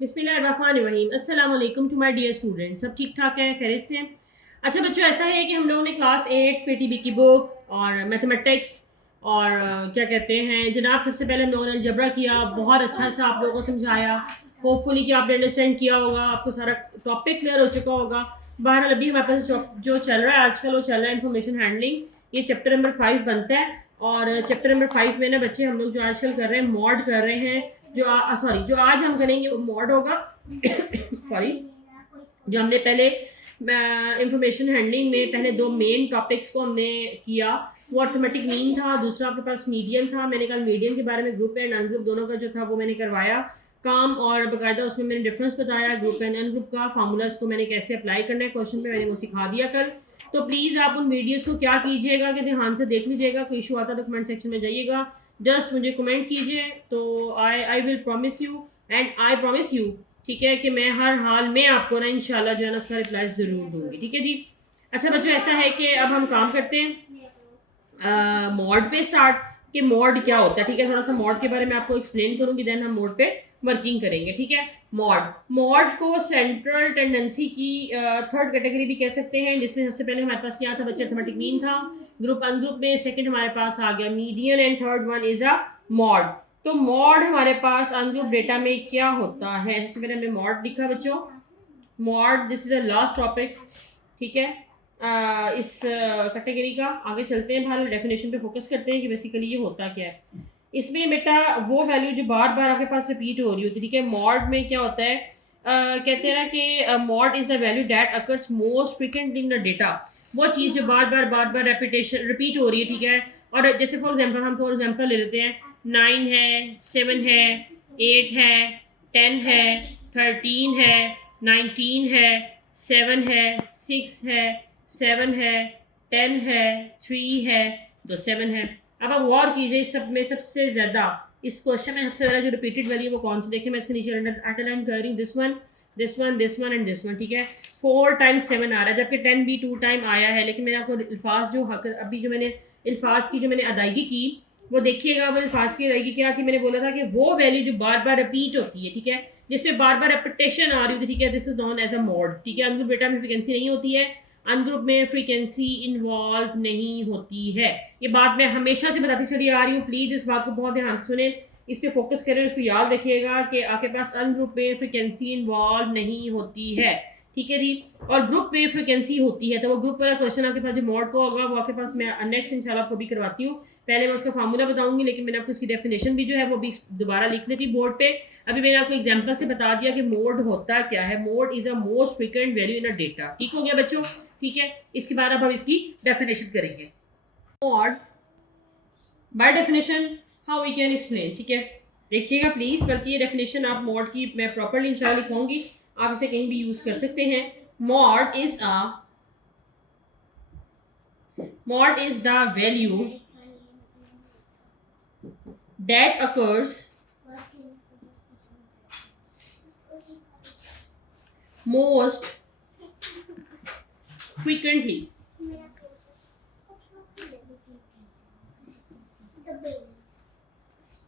बिस्मिल्लाहिर्रहमानिर्रहीम। अस्सलाम वालेकुम टू माय डियर स्टूडेंट। सब ठीक ठाक है, खैरियत से? अच्छा बच्चों, ऐसा है कि हम लोगों ने क्लास 8 पीटीबी की बुक और मैथमेटिक्स और क्या कहते हैं जनाब, सबसे पहले हम लोगों ने अलजबरा किया। बहुत अच्छा सा आप लोगों को समझाया। होपफुली कि आपने अंडरस्टैंड किया होगा, आपको सारा टॉपिक क्लियर हो चुका होगा। बहरहाल अभी हमारे पास जो चल रहा है आजकल, वो चल रहा है इंफॉर्मेशन हैंडलिंग। ये चैप्टर नंबर 5 बनता है। और चैप्टर नंबर 5 में ना बच्चे हम लोग जो आजकल कर रहे हैं मॉड कर रहे हैं। जो आज हम करेंगे वो मॉड होगा। सॉरी। जो हमने पहले इंफॉर्मेशन हैंडलिंग में पहले दो मेन टॉपिक्स को हमने किया, वो अर्थमेटिक मीन था, दूसरा आपके पास मीडियन था। मैंने कहा मीडियन के बारे में ग्रुप एंड अनग्रुप दोनों का जो था वो मैंने करवाया काम, और बाकायदा उसमें मैंने डिफरेंस बताया ग्रुप एंड अनग्रुप का। फार्मूलाज को मैंने कैसे अप्लाई करना है क्वेश्चन पे, मैंने वो सिखा दिया कल। तो प्लीज़ आप उन वीडियोस को क्या कीजिएगा कि ध्यान से देख लीजिएगा। कोई इशू आता है तो कमेंट सेक्शन में जाइएगा, जस्ट मुझे कमेंट कीजिए। तो I will promise you and I promise you, ठीक है, कि मैं हर हाल में आपको ना इंशाल्लाह जो है ना उसका रिप्लाई ज़रूर दूंगी। ठीक है जी। अच्छा बच्चों, ऐसा है कि अब हम काम करते हैं मॉड पे स्टार्ट, कि मॉड क्या होता है। ठीक है, थोड़ा सा मॉड के बारे में आपको एक्सप्लेन करूंगी, देन हम मॉड पे वर्किंग करेंगे। ठीक है। मॉड को सेंट्रल टेंडेंसी की थर्ड कैटेगरी भी कह सकते हैं, जिसमें सबसे पहले हमारे पास क्या था बच्चे, अर्थमेटिक मीन था। ग्रुप अनग्रुप में सेकंड हमारे पास आ गया median, and third one is a mod. तो मॉड हमारे पास अनग्रुप डेटा में क्या होता है, सबसे पहले हमने मॉड लिखा बच्चों। Mod, this is a last topic. ठीक है। इस कैटेगरी का आगे चलते हैं, भाई डेफिनेशन पे फोकस करते हैं कि बेसिकली ये होता क्या है। इसमें बेटा वो वैल्यू जो बार बार आपके पास रिपीट हो रही होती है। ठीक है। मॉड में क्या होता है, कहते हैं ना कि mod is the value that occurs most frequently in the data. वो चीज़ जो बार बार रेपिटेशन रिपीट हो रही है। ठीक है। और जैसे फॉर एग्जाम्पल ले लेते हैं, 9 है, 7 है, 8 है, 10 है, 13 है, 19 है, 7 है, 6 है, 7 है, 10 है, 3 है, तो 7 है। अब आप गौर कीजिए, इस सब में सबसे ज़्यादा, इस क्वेश्चन में सबसे ज़्यादा जो रिपीटेड वैल्यू वो कौन सी, देखिए मैं इसके नीचे अंडरलाइन कर रही हूँ, this one, this one, this one and this one. ठीक है। 4 टाइम्स 7 आ रहा है, जबकि 10 भी 2 टाइम आया है। लेकिन मैंने आपको अल्फाज जो अभी जो मैंने अल्फाज की जो मैंने अदायगी की, वो देखिएगा। वो अल्फाज की अदायगी क्या थी, मैंने बोला था कि वो वैल्यू जो बार बार रिपीट होती है, ठीक है, जिसमें बार बार रेपिटेशन आ रही होती है, ठीक है, this is known as a mode. ठीक है। अनग्रुप डेटा में फ्रीक्वेंसी नहीं होती है, अनग्रुप में फ्रीक्वेंसी इन्वॉल्व नहीं होती है। ये बात मैं हमेशा से बताती चली आ रही हूँ, प्लीज़ इस बात को बहुत ध्यान से सुने, इस पर फोकस करें, उसको याद रखिएगा कि आपके पास अनग्रुप में फ्रीक्वेंसी इन्वॉल्व नहीं होती है। ठीक है जी। और ग्रुप में फ्रीक्वेंसी होती है, तो वो ग्रुप वाला क्वेश्चन आपके पास जो मॉड को होगा वो आपके पास मैं नेक्स्ट इंशाल्लाह आपको भी करवाती हूँ। पहले मैं उसका फार्मूला बताऊंगी, लेकिन मैंने आपको इसकी डेफिनेशन भी जो है वो भी दोबारा लिख लेती बोर्ड पे। अभी मैंने आपको एग्जांपल से बता दिया कि मोड होता क्या है। Mode is a most frequent value in a data. ठीक हो गया बच्चों? ठीक है। इसके बाद अब हम इसकी डेफिनेशन करेंगे। Mode by definition how we can explain. ठीक है, देखिएगा प्लीज, बल्कि ये डेफिनेशन आप मॉड की मैं प्रॉपरली इंशाल्लाह लिखवाऊंगी, आप इसे कहीं भी यूज कर सकते हैं। Mod is the value that occurs most frequently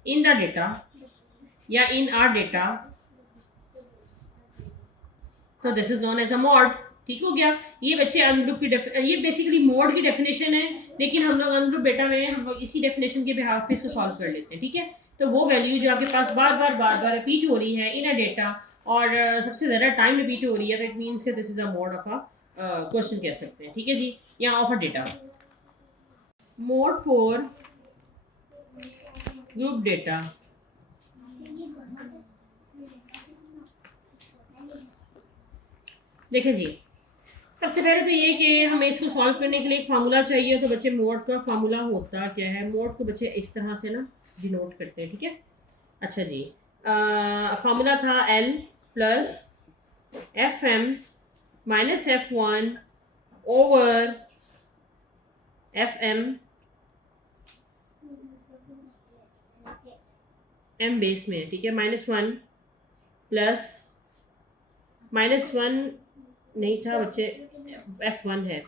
in the data या in our data, तो this is known as a mode. ठीक हो गया। ये बच्चे अनग्रुप की ये बेसिकली मोड की डेफिनेशन है, लेकिन हम लोग अनग्रुप डेटा में हम लोग इसी डेफिनेशन के बिहाफ पे इसको सॉल्व कर लेते हैं। ठीक है। तो वो वैल्यू जो आपके पास बार बार रिपीट हो रही है इन अ डेटा, और सबसे ज़्यादा टाइम रिपीट हो रही है, तो इट मीन्स कि this is a mode of a question कह सकते हैं। ठीक है जी, या of a data. Mode for group data, देखें जी, सबसे पहले तो ये कि हमें इसको सॉल्व करने के लिए एक फार्मूला चाहिए। तो बच्चे मोड का फार्मूला होता क्या है, मोड को बच्चे इस तरह से ना डिनोट करते हैं। ठीक है। अच्छा जी, फार्मूला था L plus F M minus F one over F M M base में। ठीक है। -1 प्लस -1 नहीं था बच्चे, F1 है,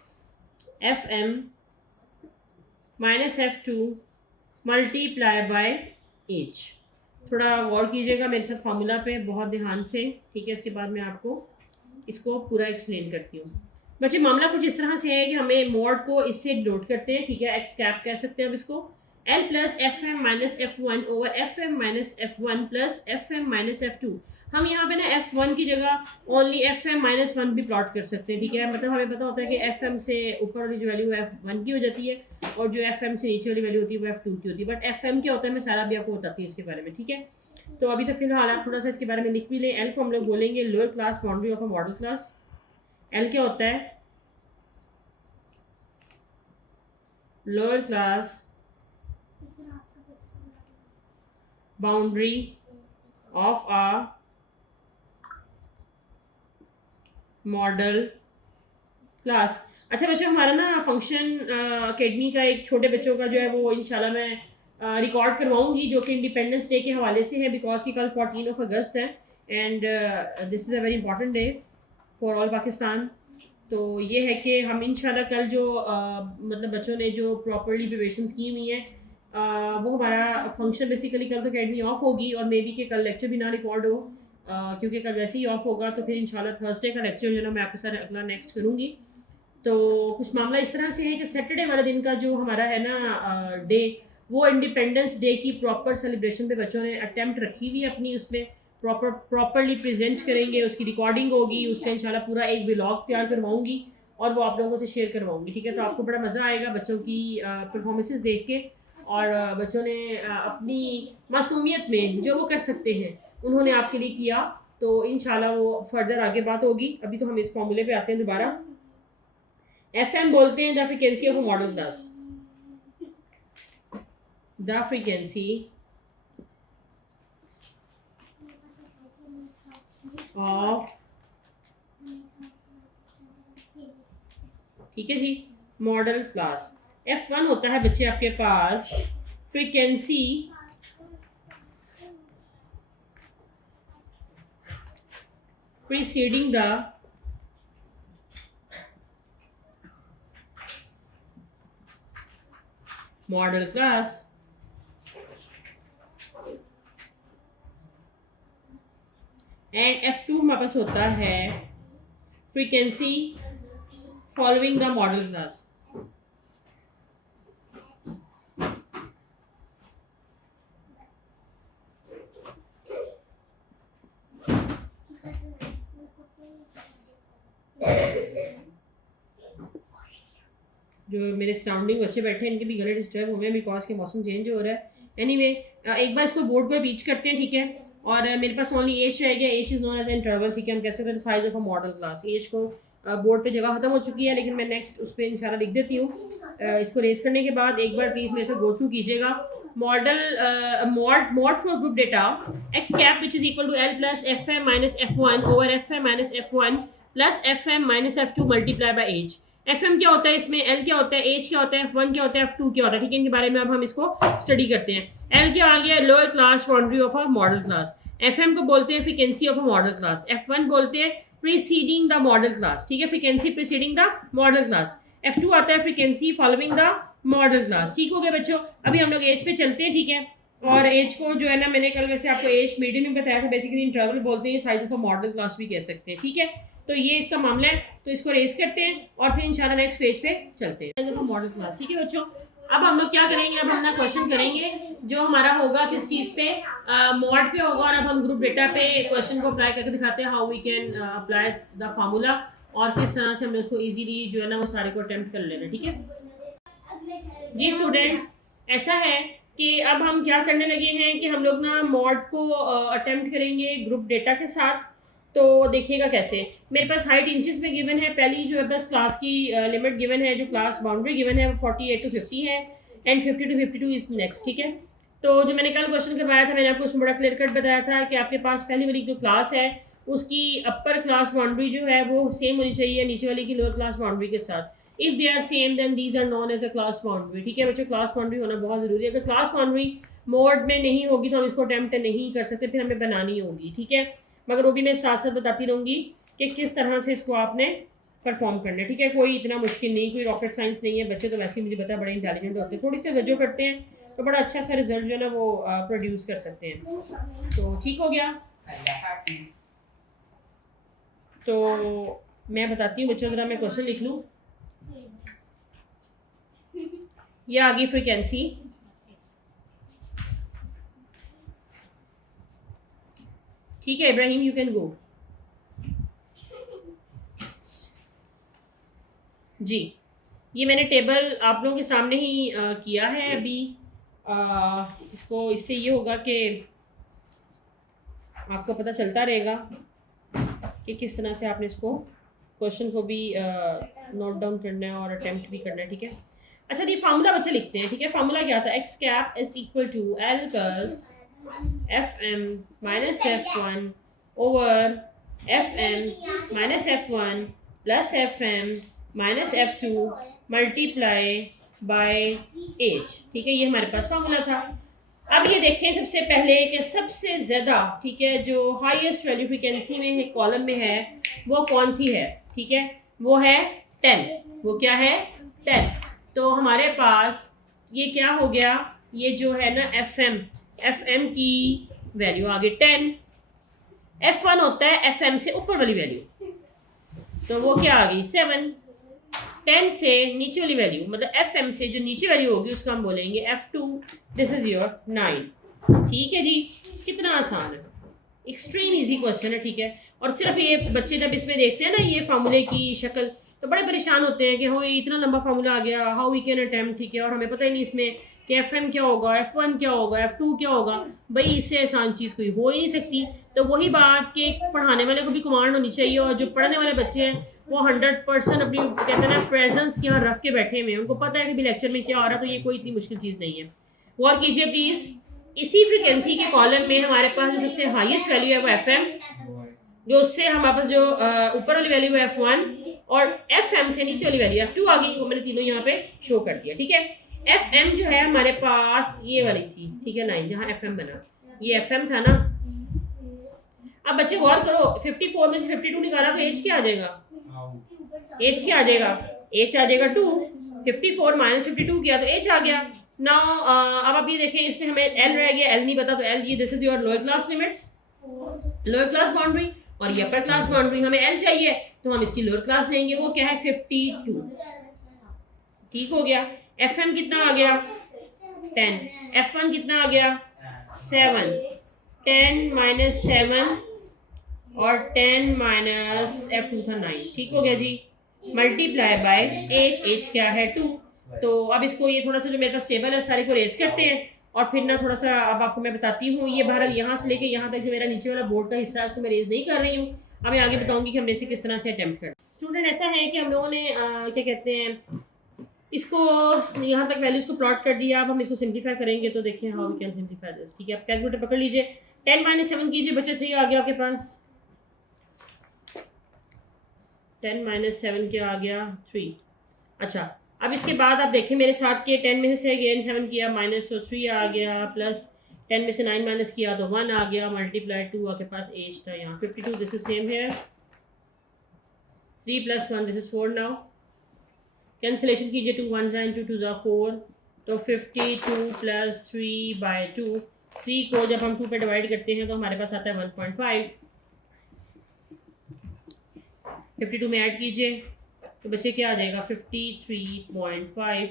F M minus F2 multiply by H. थोड़ा गौर कीजिएगा मेरे साथ फार्मूला पे बहुत ध्यान से, ठीक है। इसके बाद मैं आपको इसको पूरा एक्सप्लेन करती हूँ। बच्चे मामला कुछ इस तरह से है कि हमें मॉड को इससे डिनोट करते हैं, ठीक है। एक्स कैप कह सकते हैं अब इसको, L plus F M minus F one over F M minus F one plus F M minus F two. हम यहाँ पे ना एफ वन की जगह only F M minus one भी प्लॉट कर सकते हैं, ठीक है। मतलब हमें पता होता है कि एफ एम से ऊपर वाली जो वैल्यू है एफ वन की हो जाती है और जो एफ एम से नीचे वाली वैल्यू होती है वो एफ टू की होती है। बट एफ एम क्या होता है मैं सारा भी आपको बताती हूँ इसके बारे में, ठीक है। तो अभी तो फिलहाल आप थोड़ा सा इसके बारे में लिख भी लें। एल को हम लोग बोलेंगे lower class boundary of a modal class. L क्या होता है? Lower class boundary of a modal class. अच्छा बच्चों, हमारा ना फंक्शन अकेडमी का एक छोटे बच्चों का जो है वो इंशाल्लाह मैं रिकॉर्ड करवाऊंगी, जो कि इंडिपेंडेंस डे के हवाले से है, बिकॉज कि कल 14 अगस्त है and this is a very important day for all Pakistan. तो ये है कि हम इंशाल्लाह कल जो मतलब बच्चों ने जो प्रॉपरली प्रिपरेशंस की हुई हैं वो हमारा फंक्शन बेसिकली कल तो अकेडमी ऑफ होगी और मे बी कि कल लेक्चर भी ना रिकॉर्ड हो क्योंकि कल वैसे ही ऑफ होगा। तो फिर इंशाल्लाह थर्सडे का लेक्चर जो है ना मैं आपके साथ अगला नेक्स्ट करूँगी। तो कुछ मामला इस तरह से है कि सैटरडे वाले दिन का जो हमारा है ना डे, वो इंडिपेंडेंस डे की प्रॉपर सेलिब्रेशन पे बच्चों ने अटेम्प्ट रखी हुई है अपनी, उसमें प्रॉपरली प्रेजेंट करेंगे, उसकी रिकॉर्डिंग होगी, उसका इंशाल्लाह पूरा एक व्लॉग तैयार करवाऊंगी और वो आप लोगों से शेयर करवाऊंगी, ठीक है। तो आपको बड़ा मज़ा आएगा बच्चों की परफॉर्मेंसेस देख के, और बच्चों ने अपनी मासूमियत में जो वो कर सकते हैं उन्होंने आपके लिए किया। तो इंशाल्लाह वो फर्दर आगे बात होगी। अभी तो हम इस फॉर्मूले पे आते हैं दोबारा। एफ एम बोलते हैं the frequency of a modal class. The frequency of, ठीक है जी, मॉडल क्लास। F1 होता है बच्चे आपके पास frequency preceding the model class and F2 हमारे पास होता है frequency following the model class. जो मेरे सराउंडिंग बच्चे बैठे हैं इनके भी गले डिस्टर्ब हो गए बिकॉज के मौसम चेंज हो रहा है। एनीवे एक बार इसको बोर्ड को रीच करते हैं, ठीक है। और मेरे पास ओनली एज रह गया, H is known as interval, ठीक है। हम कह सकते हैं size of a modal class. H को बोर्ड पे जगह खत्म हो चुकी है, लेकिन मैं नेक्स्ट उस पर इंशाल्लाह लिख देती हूँ। इसको रेस करने के बाद एक बार प्लीज़ मेरे से गो थ्रू कीजिएगा। Modal mode for group data X cap which is equal to L plus F M minus F one over F M minus F one plus F M minus F two multiply by h. F M क्या होता है इसमें, L क्या होता है, H क्या होता है, एफ वन क्या होता है, एफ टू क्या होता है, ठीक है। इनके बारे में अब हम इसको स्टडी करते हैं। एल क्या आ गया, lower class boundary of a modal class. F M को बोलते हैं frequency of a modal class. F one बोलते हैं प्रीसीडिंग द मॉडल क्लास, ठीक है, frequency preceding the model class. F two आता है frequency following the model class. ठीक हो गया बच्चों। अभी हम लोग एज पे चलते हैं, ठीक है। और एज को जो है ना मैंने कल वैसे आपको एज मीडियम में बताया था, बेसिकली इंटरवल बोलते हैं, size of a modal class भी कह सकते हैं, ठीक है। तो ये इसका मामला है, तो इसको रेस करते हैं और फिर इंशाल्लाह नेक्स्ट पेज पे चलते हैं। मॉडल क्लास, ठीक है बच्चों। अब हम लोग क्या करेंगे, अब हम ना क्वेश्चन करेंगे जो हमारा होगा किस चीज़ पे, मॉड पे होगा। और अब हम ग्रुप डेटा पे क्वेश्चन को अप्लाई करके दिखाते हैं how we can apply the formula, और किस तरह से हम उसको इजीली जो है ना वो सारे को अटेम्प्ट कर लेना, ठीक है जी स्टूडेंट्स। ऐसा है कि अब हम क्या करने लगे हैं कि हम लोग ना मॉड को अटेम्प्ट करेंगे ग्रुप डेटा के साथ। तो देखिएगा कैसे, मेरे पास हाइट इंचेस में गिवन है। पहली जो है बस क्लास की लिमिट गिवन है, जो क्लास बाउंड्री गिवन है वो 48 to 50 है एंड 50 to 52 इज नेक्स्ट, ठीक है। तो जो मैंने कल क्वेश्चन करवाया था मैंने आपको उसमें बड़ा क्लियर कट बताया था कि आपके पास पहली वाली जो क्लास है उसकी अपर क्लास बाउंड्री जो है वो सेम होनी चाहिए नीचे वाली की लोअर क्लास बाउंड्री के साथ। If they are same then these are known as a class boundary, ठीक है बच्चों। क्लास बाउंड्री होना बहुत ज़रूरी है। अगर क्लास बाउंड्री मोड में नहीं होगी तो हम इसको अटेम्प्ट नहीं कर सकते, फिर हमें बनानी होगी, ठीक है। मगर वो भी मैं साथ साथ बताती रहूँगी कि किस तरह से इसको आपने परफॉर्म करना है, ठीक है। कोई इतना मुश्किल नहीं, कोई रॉकेट साइंस नहीं है। बच्चे तो वैसे ही मुझे पता है बड़े इंटेलिजेंट होते हैं, थोड़ी सी वजह करते हैं तो बड़ा अच्छा सा रिजल्ट जो है ना वो प्रोड्यूस कर सकते हैं। तो ठीक हो गया। तो मैं बताती हूँ बच्चों, ज़रा मैं क्वेश्चन लिख लूँ। ये आ गई फ्रीक्वेंसी। ठीक है इब्राहिम, यू कैन गो। जी, ये मैंने टेबल आप लोगों के सामने ही किया है अभी। इसको इससे ये होगा कि आपको पता चलता रहेगा कि किस तरह से आपने इसको क्वेश्चन को भी नोट डाउन करना है और अटेम्प्ट भी करना है। ठीक है, अच्छा ये फार्मूला बच्चे लिखते हैं। ठीक है, फार्मूला क्या था, X cap is equal to L plus F M minus F one over F M minus F one plus F M minus F two multiply by h. ठीक है, ये हमारे पास फार्मूला था। अब ये देखें सबसे पहले कि सबसे ज़्यादा, ठीक है, जो हाईएस्ट वैल्यू फ्रीक्वेंसी में है कॉलम में है वो कौन सी है। ठीक है, वो है 10। वो क्या है, 10। तो हमारे पास ये क्या हो गया, ये जो है ना एफ एम की वैल्यू आ गई 10। F1 होता है FM से ऊपर वाली वैल्यू, तो वो क्या आ गई 7। 10 से नीचे वाली वैल्यू मतलब FM से जो नीचे वैल्यू होगी उसको हम बोलेंगे F2। This is your 9। ठीक है जी, कितना आसान है, एक्सट्रीम इजी क्वेश्चन है। ठीक है, और सिर्फ ये बच्चे जब इसमें देखते हैं ना ये फार्मूले की शक्ल तो बड़े परेशान होते हैं कि हो ये इतना लंबा फार्मूला आ गया, हाउ वी कैन अटेम्प्ट। ठीक है, और हमें पता ही नहीं इसमें कि FM क्या होगा, F1 क्या होगा, F2 क्या होगा। भाई इससे आसान चीज़ कोई हो ही नहीं सकती। तो वही बात कि पढ़ाने वाले को भी कमांड होनी चाहिए, और जो पढ़ने वाले बच्चे हैं वो 100% अपनी कहते हैं ना प्रेजेंस यहाँ रख के बैठे हुए हैं, उनको पता है कि भी लेक्चर में क्या हो रहा है, तो ये कोई इतनी मुश्किल चीज़ नहीं है। गौर कीजिए प्लीज़, इसी फ्रिक्वेंसी के कॉलम में हमारे पास जो सबसे हाईएस्ट वैल्यू है वो FM, जो उससे हमारे पास जो ऊपर वाली वैल्यू है F1, और FM से नीचे वाली वैल्यू F2 आ गई। वो मैंने तीनों यहाँ पे शो कर दिया। ठीक है, FM जो है हमारे पास ये वाली थी, ठीक है, 9 जहाँ FM बना, ये FM था ना। अब बच्चे गौर करो, 54 में से 52 निकाला तो एच क्या आ जाएगा, एच क्या आ जाएगा, एच आ जाएगा 2। 54 माइनस 52 किया तो एच आ गया। नाउ अब आप ये देखें, इसमें हमें एल रह गया, एल नहीं पता तो एल, ये this is your lower class limits, lower class boundary, और ये अपर क्लास बाउंड्री। हमें एल चाहिए तो हम इसकी लोअर क्लास लेंगे, वो क्या है 52। ठीक हो गया। FM कितना आ गया 10, F1 कितना आ गया 7, 10 माइनस 7 और 10 माइनस F2 था 9। ठीक हो गया जी, मल्टीप्लाई बाय एच क्या है 2। तो अब इसको ये थोड़ा सा जो मेरे पास टेबल है सारे को रेस करते हैं, और फिर ना थोड़ा सा अब आपको मैं बताती हूँ। ये बहरहाल यहाँ से लेके यहाँ तक जो मेरा नीचे वाला बोर्ड का हिस्सा है उसको मैं रेस नहीं कर रही हूँ। अब मैं आगे बताऊँगी कि हमने इसे किस तरह से अटैम्प्ट कर। स्टूडेंट ऐसा है कि हम लोगों ने क्या कहते हैं इसको यहाँ तक वैल्यूज़ को प्लॉट कर दिया। अब हम इसको सिंप्लीफाई करेंगे तो देखिए how we can simplify this. ठीक है, आप कैलकुलेटर पकड़ लीजिए, 10 माइनस 7 कीजिए, बच्चे 3 आ गया आपके पास। 10 माइनस 7 क्या आ गया 3। अच्छा, अब इसके बाद आप देखें मेरे साथ के 10 में से अगेन 7 किया माइनस तो 3 आ गया, प्लस 10 में से 9 माइनस किया तो 1 आ गया, मल्टीप्लाई 2 आपके पास एज था यहाँ 52। This is same here, 3 plus 1 this is 4। Now cancellation कीजिए, 2 1 ज़ा 2 2 ज़ा 4, तो 52 प्लस 3 बाई 2। 3 को जब हम 2 पे डिवाइड करते हैं तो हमारे पास आता है 1.5। 52 में ऐड कीजिए तो बच्चे क्या आ जाएगा 53.5।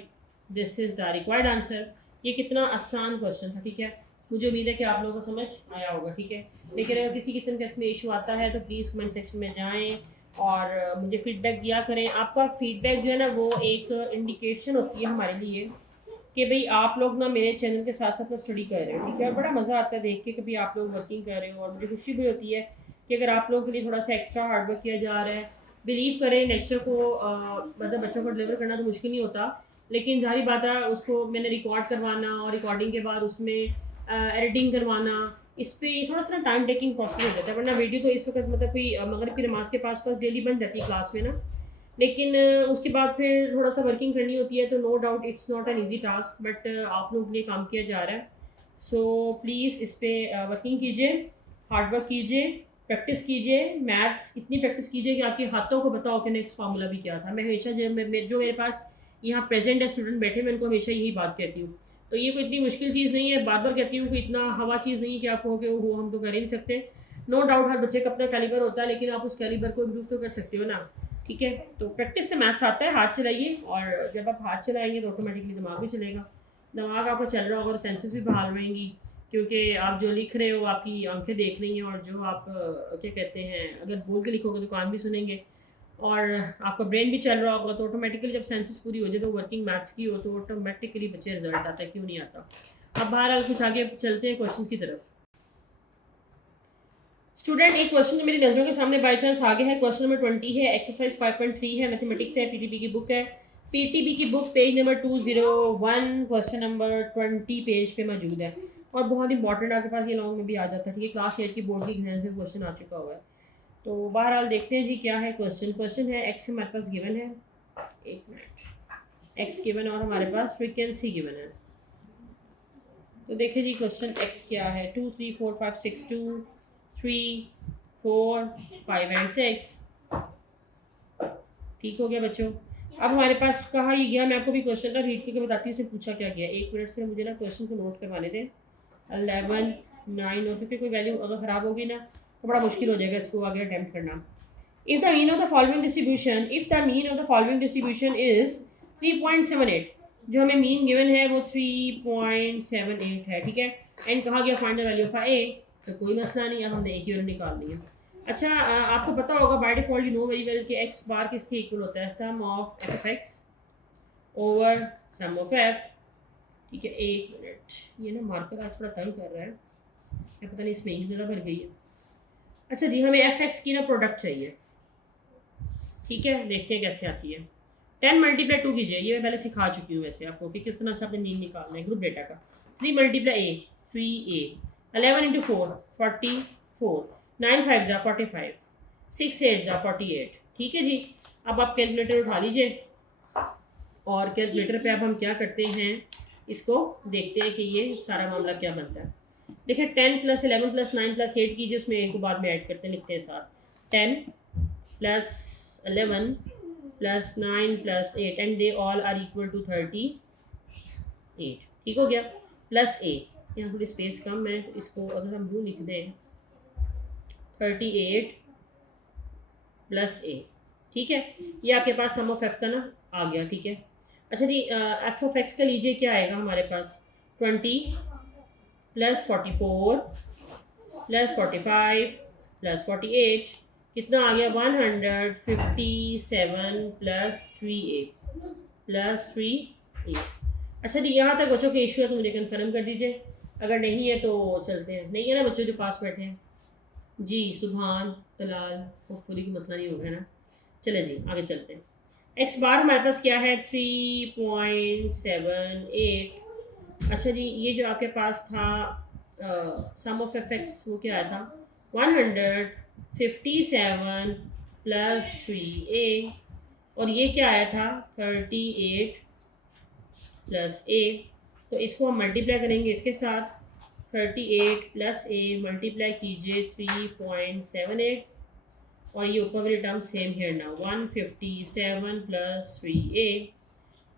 This is the required answer. ये कितना आसान क्वेश्चन था। ठीक है, मुझे उम्मीद है कि आप लोगों को समझ आया होगा। ठीक है, लेकिन अगर किसी किस्म का इसमें इशू आता है तो प्लीज़ कमेंट सेक्शन में जाएं और मुझे फ़ीडबैक दिया करें। आपका फ़ीडबैक जो है ना वो एक इंडिकेशन होती है हमारे लिए कि भाई आप लोग ना मेरे चैनल के साथ साथ ना स्टडी कर रहे हो। ठीक है, और बड़ा मज़ा आता है देख के कि भाई आप लोग वर्किंग कर रहे हो, और मुझे खुशी भी होती है कि अगर आप लोगों के लिए थोड़ा सा एक्स्ट्रा हार्डवर्क किया जा रहा है। बिलीव करें लेक्चर को मतलब बच्चों को डिलीवर करना तो मुश्किल नहीं होता, लेकिन जाहिर बात है उसको मैंने रिकॉर्ड करवाना और रिकॉर्डिंग के बाद उसमें एडिटिंग करवाना, इस पर थोड़ा सा टाइम टेकिंग प्रोसेस हो जाता है। वरना वीडियो तो इस वक्त मतलब कोई मगरिब की नमाज के पास डेली बन जाती है क्लास में ना, लेकिन उसके बाद फिर थोड़ा सा वर्किंग करनी होती है। तो no doubt it's not an easy task, but आप लोगों के लिए काम किया जा रहा है। सो प्लीज़ इस पर वर्किंग कीजिए, हार्डवर्क कीजिए, प्रैक्टिस कीजिए। मैथ्स इतनी प्रैक्टिस कीजिए कि आपके हाथों को बताओ कि नेक्स्ट फार्मूला भी क्या था। मैं हमेशा जो मेरे पास यहाँ प्रेजेंट है स्टूडेंट बैठे, मैं उनको हमेशा यही बात कहती हूँ। तो ये कोई इतनी मुश्किल चीज़ नहीं है, बार बार कहती हूँ कि इतना हवा चीज़ नहीं है कि आप कहो कि वो हम तो कर ही नहीं सकते। नो डाउट हर बच्चे का अपना कैलिबर होता है, लेकिन आप उस कैलिबर को इम्प्रूव तो कर सकते हो ना। ठीक है, तो प्रैक्टिस से मैथ्स आता है, हाथ चलाइए, और जब आप हाथ चलाएंगे तो ऑटोमेटिकली दिमाग भी चलेगा। दिमाग आपका चल रहा होगा तो सेंसेस भी बहाल रहेंगी, क्योंकि आप जो लिख रहे हो आपकी आंखें देख रही हैं, और जो आप क्या कहते हैं अगर बोल के लिखोगे तो कान भी सुनेंगे, और आपका ब्रेन भी चल रहा होगा, तो ऑटोमेटिकली जब सेंसेस पूरी हो जाए तो वर्किंग मैथ्स की हो तो ऑटोमेटिकली बच्चे रिजल्ट आता है, क्यों नहीं आता। अब बहरहाल कुछ आगे चलते हैं क्वेश्चन की तरफ। स्टूडेंट, एक क्वेश्चन मेरी नज़रों के सामने बाई चांस आ गया है। क्वेश्चन नंबर 20 है, एक्सरसाइज 5.3 है, मैथमेटिक्स है, पीटीबी की बुक है। पीटीबी की book page number 201, question number 20 page पे मौजूद है, और बहुत इंपॉर्टेंट आपके पास ये लॉन्ग में भी आ जाता है। ठीक है, क्लास 8 की बोर्ड की एग्जाम से क्वेश्चन आ चुका हुआ है। तो बहरहाल देखते हैं जी क्या है क्वेश्चन। क्वेश्चन है एक्स हमारे पास गिवन है, एक मिनट, एक्स गिवन और हमारे पास फ्रीक्वेंसी गिवन है। तो देखिए जी क्वेश्चन एक्स क्या है, 2 3 4 5 6 2 3 4 5 एंड 6। ठीक हो गया बच्चों। अब हमारे पास कहाँ ये गया, मैं आपको भी क्वेश्चन का रीड करके बताती हूँ इसमें पूछा क्या गया। एक मिनट से मुझे ना क्वेश्चन को नोट करवाने दें। 11 9, और क्योंकि कोई वैल्यू अगर ख़राब होगी ना तो बड़ा मुश्किल हो जाएगा इसको आगे अटैम्प्ट करना। If the mean of the following distribution, if the mean of the following distribution is 3.78, जो हमें मीन गिवन है वो 3.78 है। ठीक है, एंड कहा गया फाइंड द वैल्यू ऑफ ए, तो कोई मसला नहीं, अब हमने एक ही वैल्यू निकाल लिया। अच्छा, आपको पता होगा by default you know very well कि एक्स बार किसके इक्वल होता है, sum of F X over sum of F. ठीक है, एक मिनट, ये ना मार्कर आज थोड़ा तंग कर रहा है, पता नहीं इसमें इंक ज़्यादा भर गई है। अच्छा जी, हमें एफ एक्स की ना प्रोडक्ट चाहिए। ठीक है, देखते हैं कैसे आती है। 10 मल्टीप्लाई 2 कीजिए, ये मैं पहले सिखा चुकी हूँ वैसे आपको कि किस तरह से आपने मीन निकालना है ग्रुप डेटा का। 3 मल्टीप्लाई ए 3a, 11 इंटू 4 44, 9 5 जा 45, 6 8 जा 48। ठीक है जी, अब आप कैलकुलेटर उठा लीजिए, और कैलकुलेटर पे अब हम क्या करते हैं, इसको देखते हैं कि ये सारा मामला क्या बनता है। देखिए 10 + 11 + 9 + 8 कीजिए, उसमें एक को बाद में ऐड करते हैं, लिखते हैं साथ 10 + 11 + 9 + 8 and they all are equal to 38। ठीक हो गया, प्लस ए, यहाँ थोड़ी स्पेस कम है तो इसको अगर हम यूँ लिख दें 38 + a। ठीक है, ये आपके पास सम ऑफ एफ का ना आ गया। ठीक है, अच्छा जी, एफ ऑफ एक्स का लीजिए, क्या आएगा हमारे पास 20 + 44 + 45 + 48, कितना आ गया 157 + 3a। अच्छा जी, यहाँ तक बच्चों के इशू है तो मुझे कन्फर्म कर दीजिए, अगर नहीं है तो चलते हैं। नहीं है ना बच्चों जो पास बैठे हैं जी, सुभान तलाल, होपफुली की मसला नहीं होगा ना। चले जी आगे चलते हैं। एक्स बार हमारे पास क्या है 3.78। अच्छा जी, ये जो आपके पास था सम ऑफ एफ एक्स वो क्या आया था 157 + 3a, और ये क्या आया था 38 + a। तो इसको हम मल्टीप्लाई करेंगे इसके साथ, 38 + a मल्टीप्लाई कीजिए 3.78, और ये ऊपर वाली टर्म सेम हेयर ना 157 + 3a।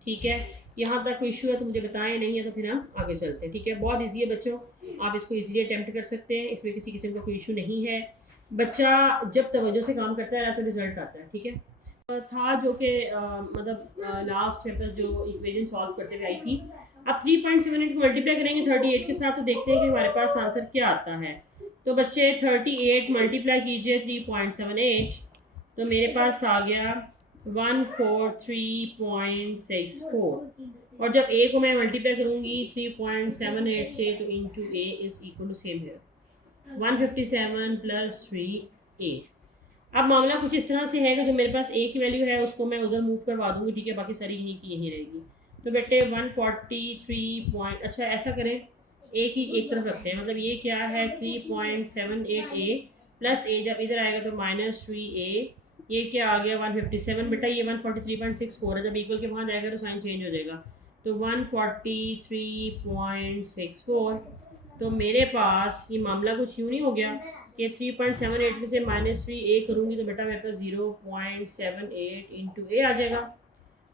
ठीक है, यहाँ तक कोई इशू है तो मुझे बताएं, नहीं है तो फिर हम आगे चलते हैं। ठीक है, बहुत इजी है बच्चों, आप इसको इजीली अटैम्प्ट कर सकते हैं, इसमें किसी किस्म का कोई इशू नहीं है। बच्चा जब तवज्जो से काम करता है तो रिजल्ट आता है। ठीक है, था जो कि मतलब लास्ट चैप्टर जो इक्वेशन सॉल्व करते हुए आई थी। अब 3.78 को मल्टीप्लाई करेंगे 38 के साथ, तो देखते हैं कि हमारे पास आंसर क्या आता है। तो बच्चे 38 मल्टीप्लाई कीजिए 3.78, तो मेरे पास आ गया 143.64, और जब a को मैं मल्टीप्लाई करूँगी 3.78 से तो into a is equal to same है 157 + 3a। अब मामला कुछ इस तरह से है कि जो मेरे पास a की वैल्यू है उसको मैं उधर मूव करवा दूँगी। ठीक है, बाकी सारी यहीं की यहीं रहेगी। तो बेटे 143 अच्छा ऐसा करें, a की एक तरफ रखते हैं, मतलब ये क्या है 3.78a + a, जब इधर आएगा तो -3a, ये क्या आ गया 157। बेटा ये 143.64 है, जब इक्वल के वहाँ जाएगा तो साइन चेंज हो जाएगा, तो 143.64। तो मेरे पास ये मामला कुछ यूँ नहीं हो गया कि 3.78 में से -3a करूँगी तो बेटा मेरे पास 0.78 इंटू a आ जाएगा।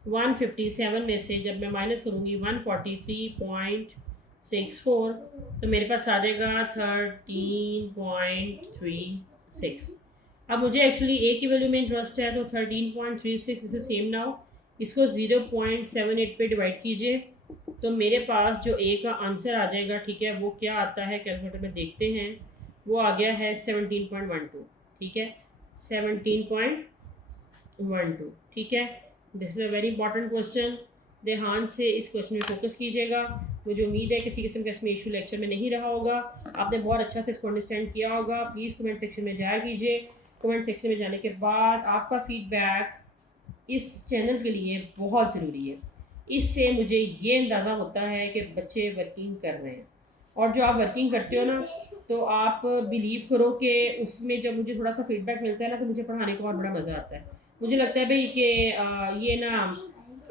157 में से जब मैं माइनस करूँगी 143.64, तो मेरे पास आ जाएगा 13.36। अब मुझे एक्चुअली ए की वैल्यू में इंटरेस्ट है, तो 13.36 इज सेम नाउ। इसको 0.78 पे डिवाइड कीजिए, तो मेरे पास जो ए का आंसर आ जाएगा, ठीक है, वो क्या आता है कैलकुलेटर में देखते हैं। वो आ गया है 17.12। ठीक है, 17.12। ठीक है, this is a very important question. ध्यान से इस क्वेश्चन में फोकस कीजिएगा। मुझे उम्मीद है किसी किस्म का इसमें इशू लेक्चर में नहीं रहा होगा, आपने बहुत अच्छा से इसको अंडरस्टैंड किया होगा। प्लीज़ कमेंट सेक्शन में जाया कीजिए। कमेंट सेक्शन में जाने के बाद आपका फीडबैक इस चैनल के लिए बहुत ज़रूरी है। इससे मुझे ये अंदाज़ा होता है कि बच्चे वर्किंग कर रहे हैं, और जो आप वर्किंग करते हो ना, तो आप बिलीव करो कि उसमें जब मुझे थोड़ा सा फीडबैक मिलता है ना, तो मुझे पढ़ाने का और बड़ा मज़ा आता है। मुझे लगता है भाई कि ये ना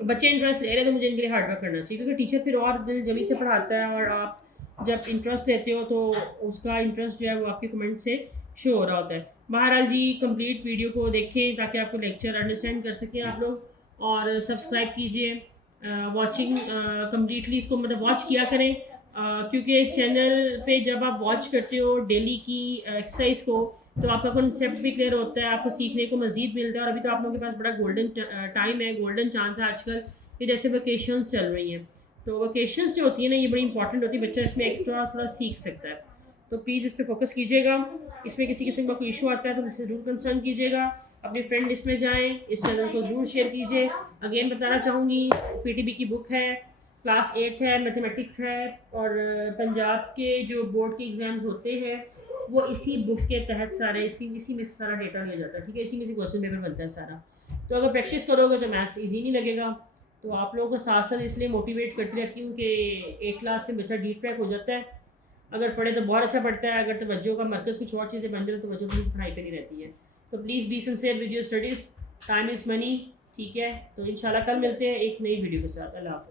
बच्चे इंटरेस्ट ले रहे हैं, तो मुझे इनके लिए हार्ड वर्क करना चाहिए, क्योंकि टीचर फिर और दिल जमी से पढ़ाता है, और आप जब इंटरेस्ट लेते हो तो उसका इंटरेस्ट जो है वो आपके कमेंट से शो हो रहा होता है। बहरहाल जी, कंप्लीट वीडियो को देखें ताकि आपको लेक्चर अंडरस्टैंड कर सकें आप लोग, और सब्सक्राइब कीजिए। वॉचिंग कम्प्लीटली इसको मतलब वॉच किया करें, क्योंकि चैनल पे जब आप वॉच करते हो डेली की एक्सरसाइज को, तो आपका कॉन्सेप्ट भी क्लियर होता है, आपको सीखने को मज़ीद मिलता है। और अभी तो आप लोगों के पास बड़ा गोल्डन टाइम है, गोल्डन चांस है आजकल कि जैसे वेकेशंस चल रही हैं, तो वेकेशंस जो होती है ना, ये बड़ी इंपॉर्टेंट होती है। बच्चा इसमें एक्स्ट्रा थोड़ा सीख सकता है, तो प्लीज़ इस पर फोकस कीजिएगा। इसमें किसी किस्म का कोई इशू आता है तो मुझसे ज़रूर कंसर्न कीजिएगा। अपने फ्रेंड लिस्ट में जाएँ, इस चैनल को ज़रूर शेयर कीजिए। अगेन बताना चाहूँगी, PTB की बुक है, क्लास 8 है, मैथमेटिक्स है, और पंजाब के जो बोर्ड के एग्ज़ाम्स होते हैं वो इसी बुक के तहत सारे इसी में सारा डेटा लिया जाता है। ठीक है, इसी में से क्वेश्चन पेपर बनता है सारा। तो अगर प्रैक्टिस करोगे तो मैथ्स ईजी नहीं लगेगा। तो आप लोगों को साथ साथ इसलिए मोटिवेट करती रहती हूँ कि 8 क्लास से बच्चा डीप ट्रैक हो जाता है। अगर पढ़े तो बहुत अच्छा पढ़ता है, अगर तवज्जो का मरकज़ कुछ और चीज़ें बन जाए तो तवज्जो की पढ़ाई पे नहीं रहती है। तो please be sincere with your studies, time is money. ठीक है, तो इंशाल्लाह कल मिलते हैं एक नई वीडियो के साथ। अल्लाह हाफ़िज़।